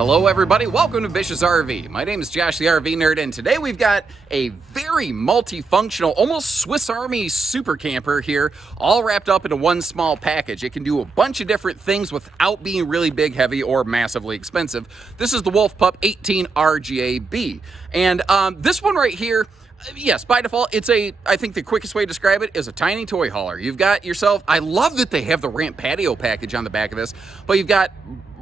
Hello everybody, welcome to Bish's RV. My name is Josh the RV Nerd, and today we've got a very multifunctional, almost Swiss Army super camper here, all wrapped up into one small package. It can do a bunch of different things without being really big, heavy, or massively expensive. This is the Pup 18RJB. And this one right here, yes, by default, I think the quickest way to describe it is a tiny toy hauler. You've got yourself, I love that they have the ramp patio package on the back of this, but you've got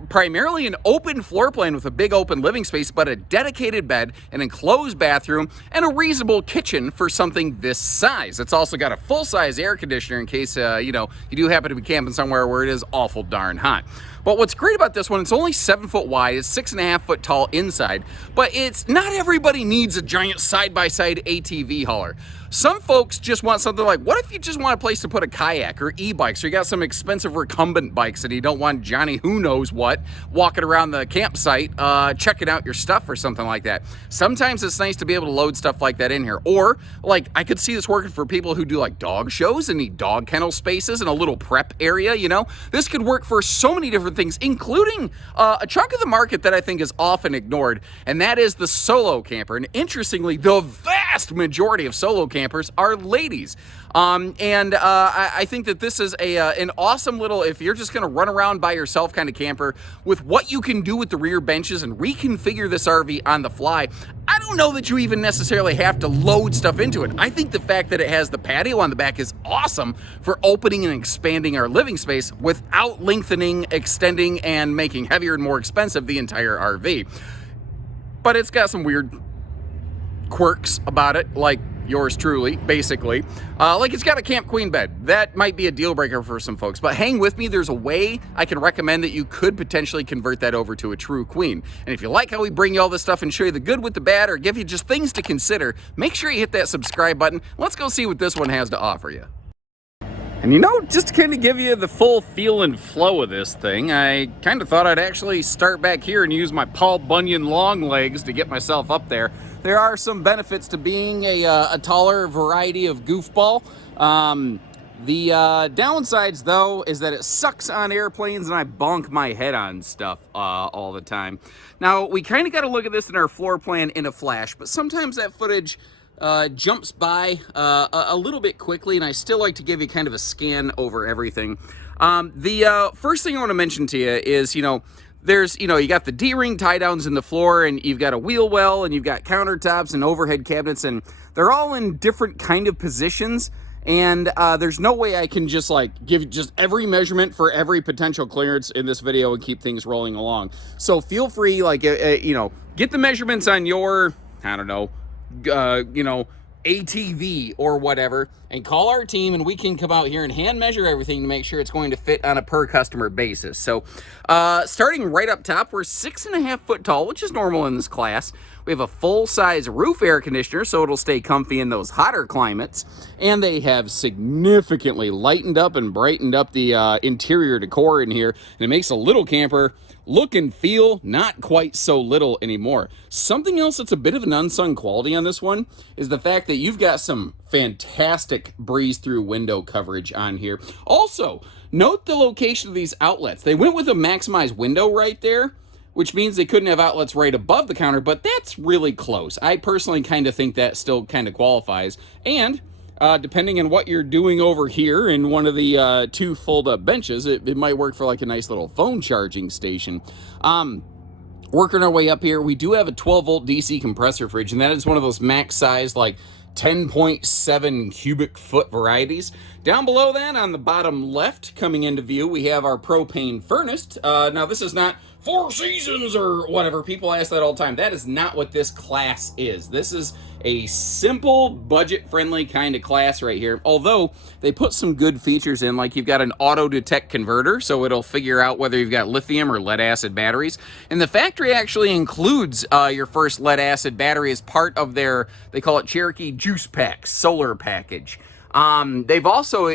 primarily an open floor plan with a big open living space, but a dedicated bed, an enclosed bathroom, and a reasonable kitchen for something this size. It's also got a full-size air conditioner in case, you do happen to be camping somewhere where it is awful darn hot. But what's great about this one, it's only 7 foot wide, it's 6.5 foot tall inside, but not everybody needs a giant side-by-side ATV hauler. Some folks just want something like, what if you just want a place to put a kayak or e-bikes, or you got some expensive recumbent bikes and you don't want Johnny who knows what walking around the campsite checking out your stuff or something like that. Sometimes it's nice to be able to load stuff like that in here. Or, like, I could see this working for people who do like dog shows and need dog kennel spaces and a little prep area, you know? This could work for so many different things, including a chunk of the market that I think is often ignored, and that is the solo camper. And interestingly, the vast majority of solo campers are ladies. I think that this is an awesome little, if you're just going to run around by yourself kind of camper, with what you can do with the rear benches and reconfigure this RV on the fly. I don't know that you even necessarily have to load stuff into it. I think the fact that it has the patio on the back is awesome for opening and expanding our living space without lengthening, extending, and making heavier and more expensive the entire RV. But it's got some weird quirks about it, like yours truly, basically. Like it's got a Camp Queen bed. That might be a deal breaker for some folks, but hang with me, there's a way I can recommend that you could potentially convert that over to a true queen. And if you like how we bring you all this stuff and show you the good with the bad, or give you just things to consider, make sure you hit that subscribe button. Let's go see what this one has to offer you. And just to kind of give you the full feel and flow of this thing, I kind of thought I'd actually start back here and use my Paul Bunyan long legs to get myself up there. There are some benefits to being a taller variety of goofball. The downsides, though, is that it sucks on airplanes and I bonk my head on stuff all the time. Now, we kind of got to look at this in our floor plan in a flash, but sometimes that footage jumps by a little bit quickly, and I still like to give you kind of a scan over everything. The first thing I want to mention to you is, there's, you got the D-ring tie downs in the floor, and you've got a wheel well, and you've got countertops and overhead cabinets, and they're all in different kind of positions. And there's no way I can just give just every measurement for every potential clearance in this video and keep things rolling along. So feel free, get the measurements on your, I don't know, ATV or whatever, and call our team, and we can come out here and hand measure everything to make sure it's going to fit on a per customer basis. So starting right up top, we're 6.5 foot tall, which is normal in this class. We have a full-size roof air conditioner, so it'll stay comfy in those hotter climates, and they have significantly lightened up and brightened up the interior decor in here, and it makes a little camper look and feel not quite so little anymore. Something else that's a bit of an unsung quality on this one is the fact that you've got some fantastic breeze-through window coverage on here. Also, note the location of these outlets. They went with a maximized window right there, which means they couldn't have outlets right above the counter, but that's really close. I personally kind of think that still kind of qualifies. And depending on what you're doing over here in one of the two fold-up benches, it might work for like a nice little phone charging station. Working our way up here, we do have a 12-volt DC compressor fridge, and that is one of those max-sized, 10.7 cubic foot varieties. Down below that, on the bottom left, coming into view, we have our propane furnace. Now, this is not Four Seasons or whatever. People ask that all the time. That is not what this class is. This is a simple, budget-friendly kind of class right here. Although, they put some good features in, like you've got an auto-detect converter, so it'll figure out whether you've got lithium or lead-acid batteries. And the factory actually includes your first lead-acid battery as part of their, they call it Cherokee Juice Pack solar package. They've also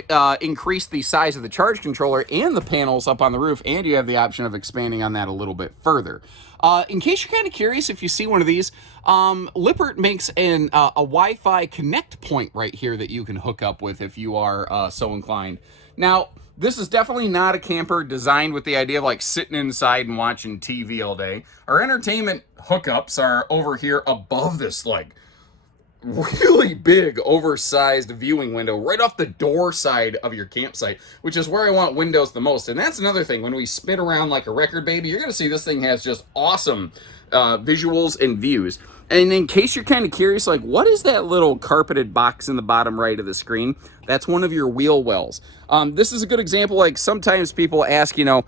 increased the size of the charge controller and the panels up on the roof, and you have the option of expanding on that a little bit further. In case you're kind of curious, if you see one of these, Lippert makes a Wi-Fi connect point right here that you can hook up with if you are so inclined. Now, this is definitely not a camper designed with the idea of like sitting inside and watching TV all day. Our entertainment hookups are over here above this like really big oversized viewing window right off the door side of your campsite, which is where I want windows the most. And that's another thing, when we spin around like a record baby, you're gonna see this thing has just awesome visuals and views. And in case you're kind of curious, like, what is that little carpeted box in the bottom right of the screen? That's one of your wheel wells. This is a good example. Like, sometimes people ask, you know,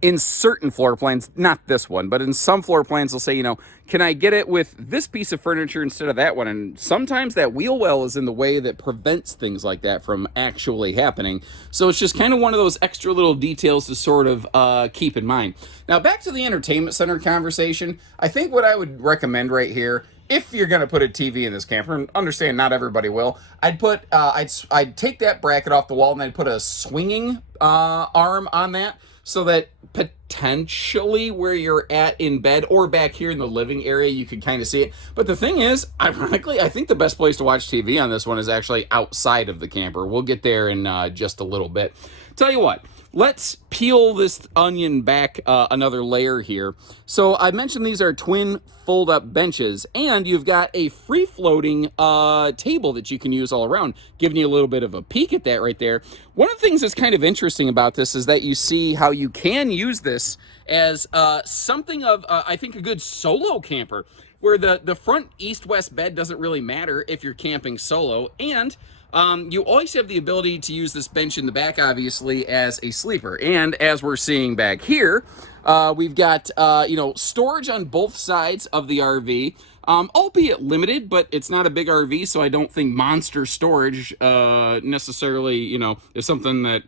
in certain floor plans, not this one, but in some floor plans, they'll say, you know, can I get it with this piece of furniture instead of that one? And sometimes that wheel well is in the way that prevents things like that from actually happening. So it's just kind of one of those extra little details to sort of keep in mind. Now, back to the entertainment center conversation. I think what I would recommend right here, if you're going to put a TV in this camper, and understand not everybody will, I'd put, I'd take that bracket off the wall and I'd put a swinging arm on that, so that potentially where you're at in bed or back here in the living area, you could kind of see it. But the thing is, ironically, I think the best place to watch TV on this one is actually outside of the camper. We'll get there in just a little bit. Tell you what, let's peel this onion back another layer here. So I mentioned these are twin fold-up benches, and you've got a free-floating table that you can use all around, giving you a little bit of a peek at that right there. One of the things that's kind of interesting about this is that you see how you can use this as something of, I think, a good solo camper, where the front east-west bed doesn't really matter if you're camping solo, and you always have the ability to use this bench in the back, obviously, as a sleeper. And as we're seeing back here, we've got, you know, storage on both sides of the RV, albeit limited, but it's not a big RV, so I don't think monster storage necessarily, you know, is something that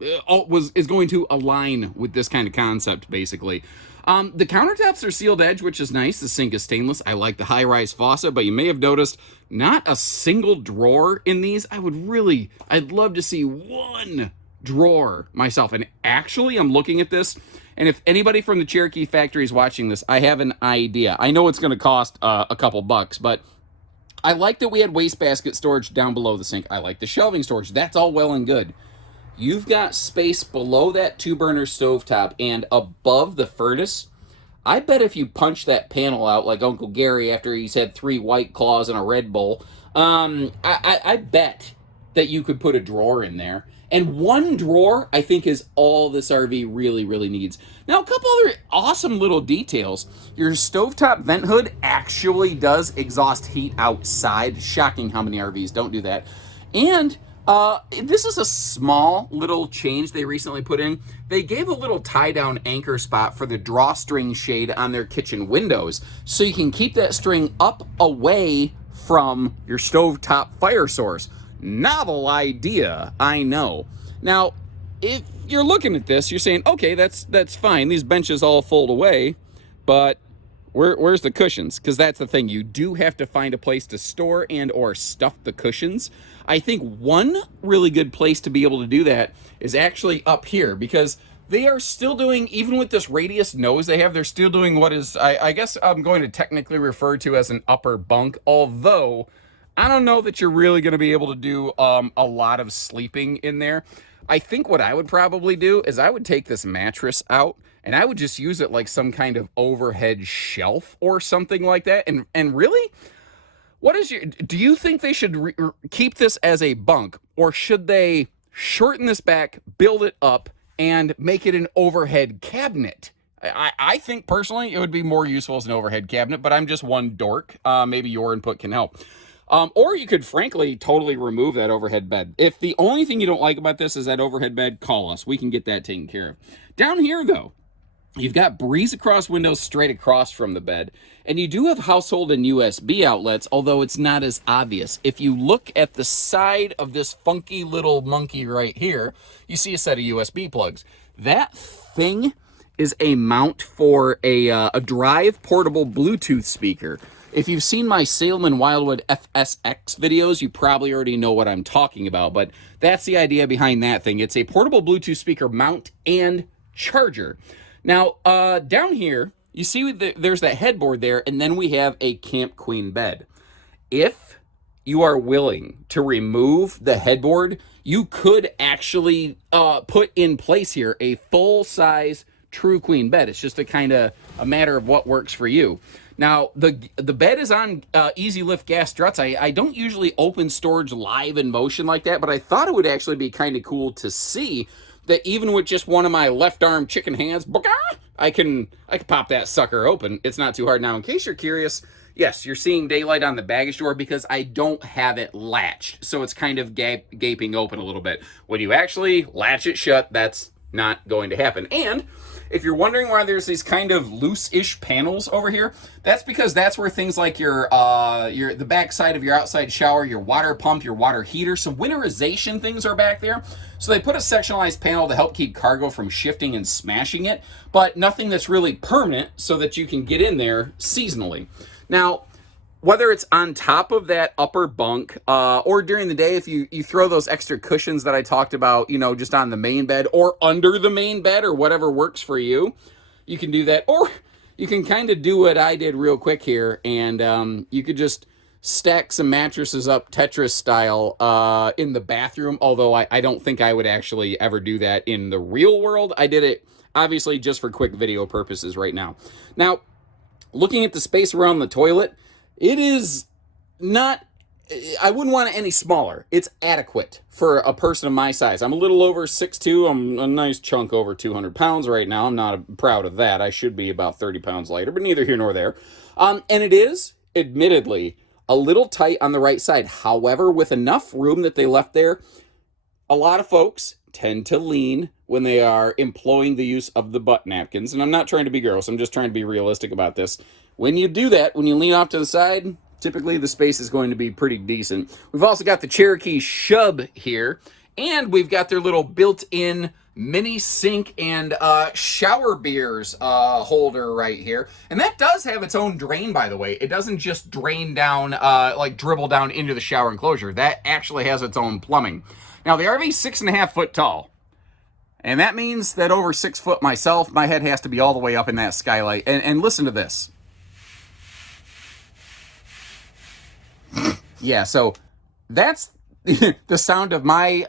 is going to align with this kind of concept, basically. The countertops are sealed edge, which is nice. The sink is stainless. I like the high-rise faucet, but you may have noticed not a single drawer in these. I'd love to see one drawer myself. And actually, I'm looking at this, and if anybody from the Cherokee factory is watching this, I have an idea. I know it's going to cost a couple bucks, but I like that we had wastebasket storage down below the sink. I like the shelving storage. That's all well and good. You've got space below that 2-burner stovetop and above the furnace. I bet if you punch that panel out like Uncle Gary after he's had 3 White Claws and a Red Bull, I bet that you could put a drawer in there. And one drawer, I think, is all this RV really, really needs. Now, a couple other awesome little details. Your stovetop vent hood actually does exhaust heat outside. Shocking how many RVs don't do that. And this is a small little change they recently put in. They gave a little tie-down anchor spot for the drawstring shade on their kitchen windows, so you can keep that string up away from your stovetop fire source. Novel idea, I know. Now, if you're looking at this, you're saying, okay, that's fine. These benches all fold away, but where's the cushions? Because that's the thing. You do have to find a place to store and or stuff the cushions. I think one really good place to be able to do that is actually up here, because they are still doing, even with this radius nose they have, they're still doing what is, I guess I'm going to technically refer to as an upper bunk, although I don't know that you're really going to be able to do a lot of sleeping in there. I think what I would probably do is I would take this mattress out and I would just use it like some kind of overhead shelf or something like that. And really, do you think they should keep this as a bunk, or should they shorten this back, build it up, and make it an overhead cabinet? I think personally it would be more useful as an overhead cabinet, but I'm just one dork. Maybe your input can help. Or you could frankly totally remove that overhead bed. If the only thing you don't like about this is that overhead bed, call us. We can get that taken care of. Down here, though, you've got breeze across windows straight across from the bed, and you do have household and USB outlets, although it's not as obvious. If you look at the side of this funky little monkey right here, you see a set of USB plugs. That thing is a mount for a drive portable Bluetooth speaker. if you've seen my Salem and Wildwood FSX videos, you probably already know what I'm talking about, but that's the idea behind that thing. It's a portable Bluetooth speaker mount and charger. Now, down here, you see there's that headboard there, and then we have a Camp Queen bed. If you are willing to remove the headboard, you could actually put in place here a full-size true queen bed. It's just a matter of what works for you. Now, the bed is on easy lift gas struts. I don't usually open storage live in motion like that, but I thought it would actually be kind of cool to see that even with just one of my left arm chicken hands, I can pop that sucker open. It's not too hard. Now, in case you're curious, yes, you're seeing daylight on the baggage door because I don't have it latched, so it's kind of gaping open a little bit. When you actually latch it shut, that's not going to happen. And if you're wondering why there's these kind of loose-ish panels over here, that's because that's where things like the back side of your outside shower, your water pump, your water heater, some winterization things are back there. So they put a sectionalized panel to help keep cargo from shifting and smashing it, but nothing that's really permanent so that you can get in there seasonally. Now, whether it's on top of that upper bunk or during the day, if you throw those extra cushions that I talked about, just on the main bed or under the main bed or whatever works for you, you can do that. Or you can kind of do what I did real quick here, and you could just stack some mattresses up Tetris style in the bathroom, although I don't think I would actually ever do that in the real world. I did it, obviously, just for quick video purposes right now. Now, looking at the space around the toilet, it is not, I wouldn't want it any smaller. It's adequate for a person of my size. I'm a little over 6'2". I'm a nice chunk over 200 pounds right now. I'm not proud of that. I should be about 30 pounds lighter, but neither here nor there. And it is, admittedly, a little tight on the right side. However, with enough room that they left there, a lot of folks tend to lean when they are employing the use of the butt napkins. And I'm not trying to be gross. I'm just trying to be realistic about this. When you do that, when you lean off to the side, typically the space is going to be pretty decent. We've also got the Cherokee Shub here, and we've got their little built-in mini sink and shower beers holder right here. And that does have its own drain, by the way. It doesn't just drain down, like dribble down into the shower enclosure. That actually has its own plumbing. Now, the RV's 6.5 foot tall. And that means that over 6 foot myself, my head has to be all the way up in that skylight. And listen to this. Yeah, so that's the sound of my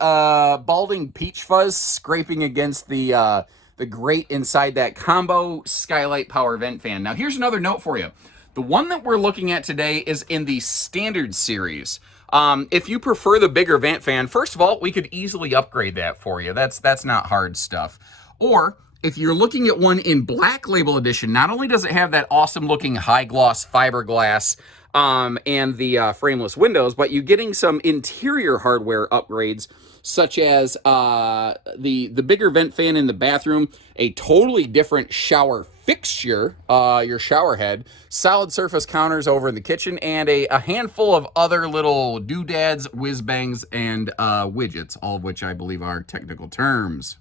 balding peach fuzz scraping against the grate inside that combo skylight power vent fan. Now, here's another note for you. The one that we're looking at today is in the standard series. If you prefer the bigger vent fan, first of all, we could easily upgrade that for you. That's not hard stuff. Or if you're looking at one in Black Label Edition, not only does it have that awesome looking high gloss fiberglass and the frameless windows, but you're getting some interior hardware upgrades, such as the bigger vent fan in the bathroom, a totally different shower fixture, your shower head, solid surface counters over in the kitchen, and a handful of other little doodads, whiz bangs, and widgets, all of which I believe are technical terms.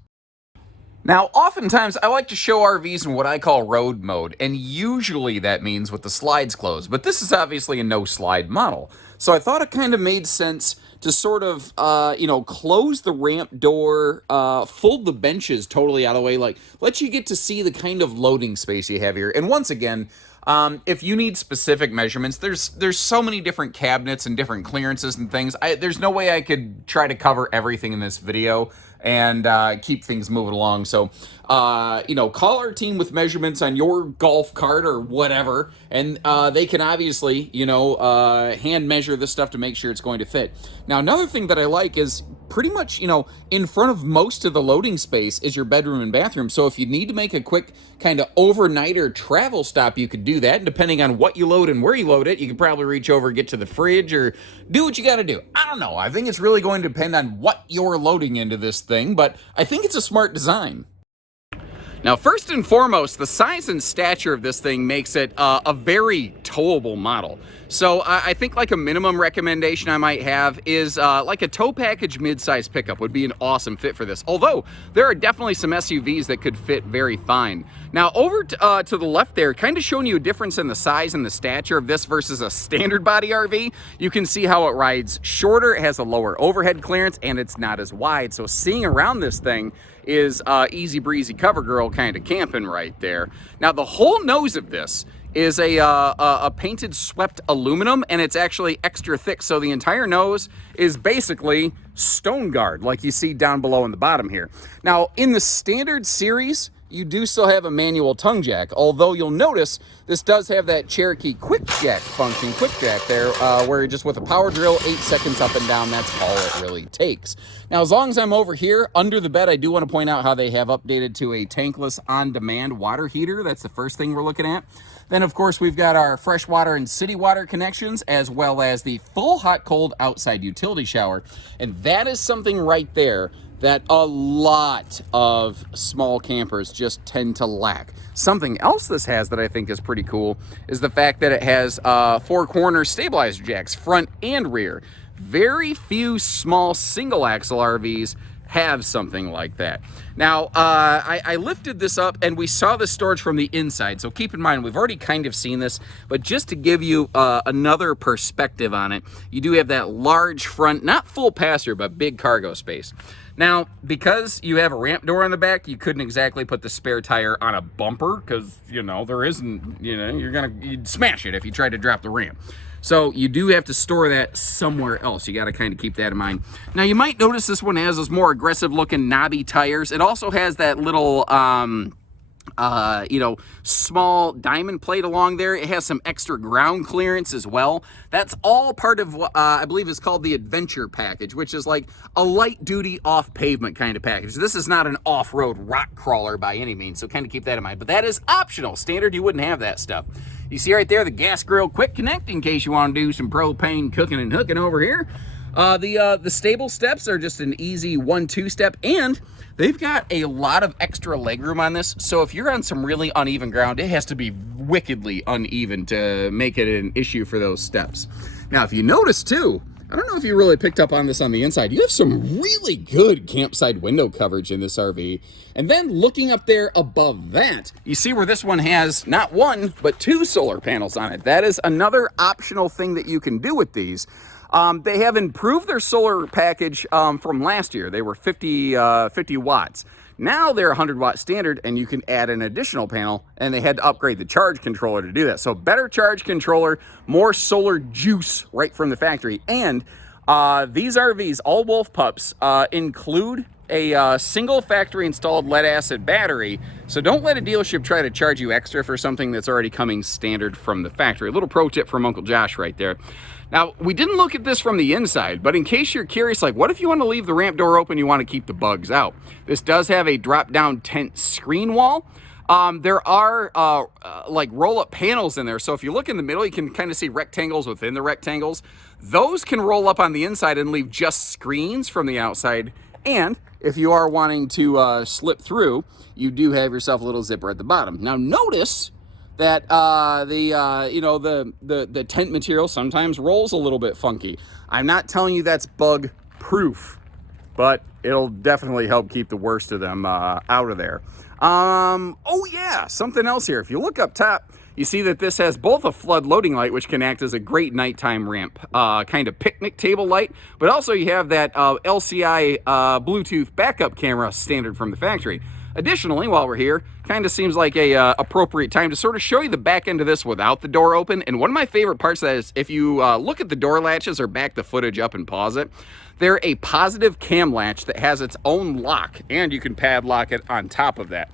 Now, oftentimes, I like to show RVs in what I call road mode, and usually that means with the slides closed, but this is obviously a no-slide model. So I thought it kind of made sense to sort of, close the ramp door, fold the benches totally out of the way, like, let you get to see the kind of loading space you have here. And once again, if you need specific measurements, there's so many different cabinets and different clearances and things. There's no way I could try to cover everything in this video and keep things moving along. So, call our team with measurements on your golf cart or whatever, and they can obviously, hand measure this stuff to make sure it's going to fit. Now, another thing that I like is pretty much, in front of most of the loading space is your bedroom and bathroom. So if you need to make a quick kind of overnighter travel stop, you could do that. And depending on what you load and where you load it, you can probably reach over, get to the fridge, or do what you got to do. I don't know. I think it's really going to depend on what you're loading into this thing, but I think it's a smart design. Now, first and foremost, the size and stature of this thing makes it a very towable model. So I think like a minimum recommendation I might have is like a tow package mid-size pickup would be an awesome fit for this. Although there are definitely some SUVs that could fit very fine. Now over to the left there, kind of showing you a difference in the size and the stature of this versus a standard body RV. You can see how it rides shorter, it has a lower overhead clearance, and it's not as wide. So seeing around this thing is easy breezy cover girl kind of camping right there. Now the whole nose of this is a painted swept aluminum, and it's actually extra thick, so the entire nose is basically stone guard like you see down below in the bottom here. Now in the standard series, you do still have a manual tongue jack, although you'll notice this does have that Cherokee quick jack function, quick jack there, where just with a power drill, 8 seconds up and down, that's all it really takes. Now, as long as I'm over here under the bed, I do want to point out how they have updated to a tankless on-demand water heater. That's the first thing we're looking at. Then, of course, we've got our freshwater and city water connections, as well as the full hot-cold outside utility shower. And that is something right there that a lot of small campers just tend to lack. Something else this has that I think is pretty cool is the fact that it has 4 corner stabilizer jacks, front and rear. Very few small single axle RVs have something like that. Now, I lifted this up and we saw the storage from the inside. So keep in mind, we've already kind of seen this, but just to give you another perspective on it, you do have that large front, not full passenger, but big cargo space. Now, because you have a ramp door on the back, you couldn't exactly put the spare tire on a bumper because, you know, there isn't, you know, you'd smash it if you tried to drop the ramp. So you do have to store that somewhere else. You got to kind of keep that in mind. Now, you might notice this one has those more aggressive looking knobby tires. It also has that little, you know, small diamond plate along there. It has some extra ground clearance as well. That's all part of what I believe is called the Adventure package, which is like a light duty off pavement kind of package. This is not an off-road rock crawler by any means, so kind of keep that in mind. But that is optional. Standard, you wouldn't have that stuff. You see right there the gas grill quick connect in case you want to do some propane cooking and hooking over here. The stable steps are just an easy 1-2 step, and they've got a lot of extra legroom on this. So if you're on some really uneven ground, it has to be wickedly uneven to make it an issue for those steps. Now, if you notice too, I don't know if you really picked up on this on the inside, you have some really good campsite window coverage in this RV. And then looking up there above that, you see where this one has not 1, but 2 solar panels on it. That is another optional thing that you can do with these. They have improved their solar package from last year. They were 50 watts. Now they're 100 watt standard, and you can add an additional panel, and they had to upgrade the charge controller to do that. So better charge controller, more solar juice right from the factory. And these RVs, all Wolf Pups, include a single factory installed lead acid battery. So don't let a dealership try to charge you extra for something that's already coming standard from the factory. A little pro tip from Uncle Josh right there. Now, we didn't look at this from the inside, but in case you're curious, like what if you want to leave the ramp door open, you want to keep the bugs out? This does have a drop-down tent screen wall. There are like roll-up panels in there, so if you look in the middle, you can kind of see rectangles within the rectangles. Those can roll up on the inside and leave just screens from the outside, and if you are wanting to slip through, you do have yourself a little zipper at the bottom. Now, notice that the tent material sometimes rolls a little bit funky. I'm not telling you that's bug proof, but it'll definitely help keep the worst of them out of there. Oh yeah, something else here. If you look up top, you see that this has both a flood loading light, which can act as a great nighttime ramp, kind of picnic table light, but also you have that LCI Bluetooth backup camera standard from the factory. Additionally, while we're here, kind of seems like a appropriate time to sort of show you the back end of this without the door open. And one of my favorite parts of that is if you look at the door latches or back the footage up and pause it, they're a positive cam latch that has its own lock, and you can padlock it on top of that.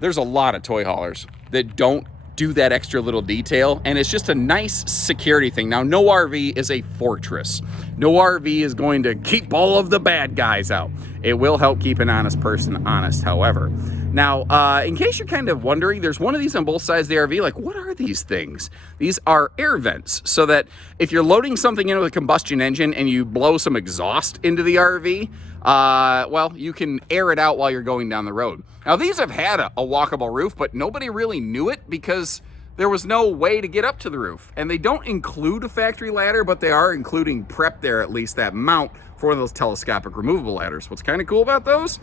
There's a lot of toy haulers that don't do that extra little detail, and it's just a nice security thing. Now, no RV is a fortress. No RV is going to keep all of the bad guys out. It will help keep an honest person honest, however. Now, in case you're kind of wondering, there's one of these on both sides of the RV. Like, what are these things? These are air vents, so that if you're loading something in with a combustion engine and you blow some exhaust into the RV, well, you can air it out while you're going down the road. Now, these have had a walkable roof, but nobody really knew it because there was no way to get up to the roof. And they don't include a factory ladder, but they are including prep there, at least that mount for those telescopic removable ladders. What's kind of cool about those?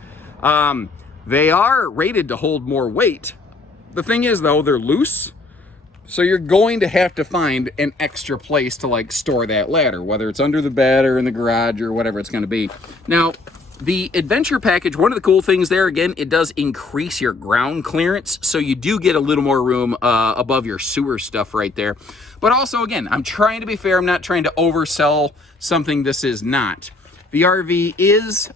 They are rated to hold more weight. The thing is though, they're loose. So you're going to have to find an extra place to like store that ladder, whether it's under the bed or in the garage or whatever it's going to be. Now, the adventure package, one of the cool things there, again, it does increase your ground clearance, so you do get a little more room above your sewer stuff right there. But also, again, I'm trying to be fair. I'm not trying to oversell something this is not. The RV is,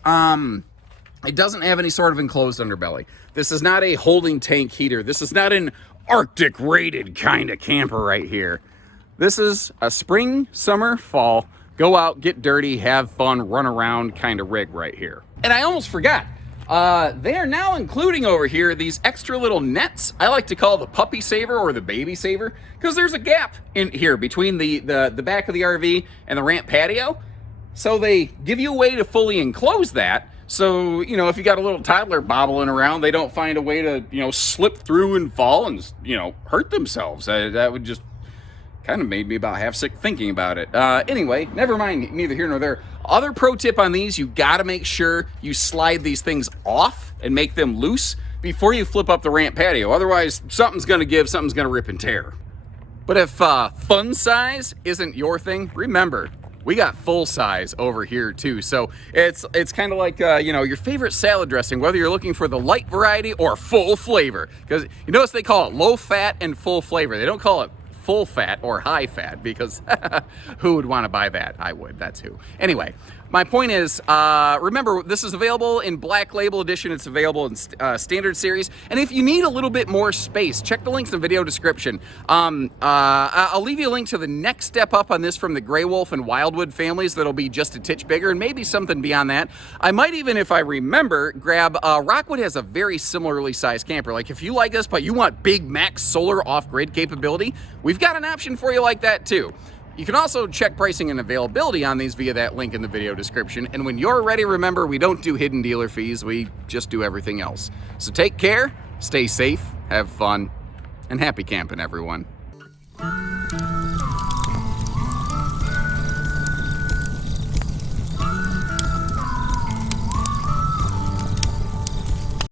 it doesn't have any sort of enclosed underbelly. This is not a holding tank heater. This is not an Arctic rated kind of camper right here. This is a spring, summer, fall, go out, get dirty, have fun, run around kind of rig right here. And I almost forgot, they are now including over here these extra little nets. I like to call the puppy saver or the baby saver, because there's a gap in here between the back of the RV and the ramp patio. So they give you a way to fully enclose that. So, you know, if you got a little toddler bobbling around, they don't find a way to, you know, slip through and fall and, you know, hurt themselves. That would just kind of made me about half sick thinking about it. Anyway, never mind, neither here nor there. Other pro tip on these, you gotta make sure you slide these things off and make them loose before you flip up the ramp patio. Otherwise, something's gonna give, something's gonna rip and tear. But if fun size isn't your thing, remember, we got full size over here too. So it's kind of like, you know, your favorite salad dressing, whether you're looking for the light variety or full flavor. Because you notice they call it low fat and full flavor. They don't call it full fat or high fat, because who would want to buy that? I would, that's who. Anyway, my point is, remember, this is available in Black Label Edition. It's available in Standard Series. And if you need a little bit more space, check the links in the video description. I'll leave you a link to the next step up on this from the Grey Wolf and Wildwood families that'll be just a titch bigger, and maybe something beyond that. I might even, if I remember, grab, Rockwood has a very similarly sized camper. Like if you like this, but you want big max solar off-grid capability, we've got an option for you like that too. You can also check pricing and availability on these via that link in the video description. And when you're ready, remember, we don't do hidden dealer fees. We just do everything else. So take care, stay safe, have fun, and happy camping, everyone.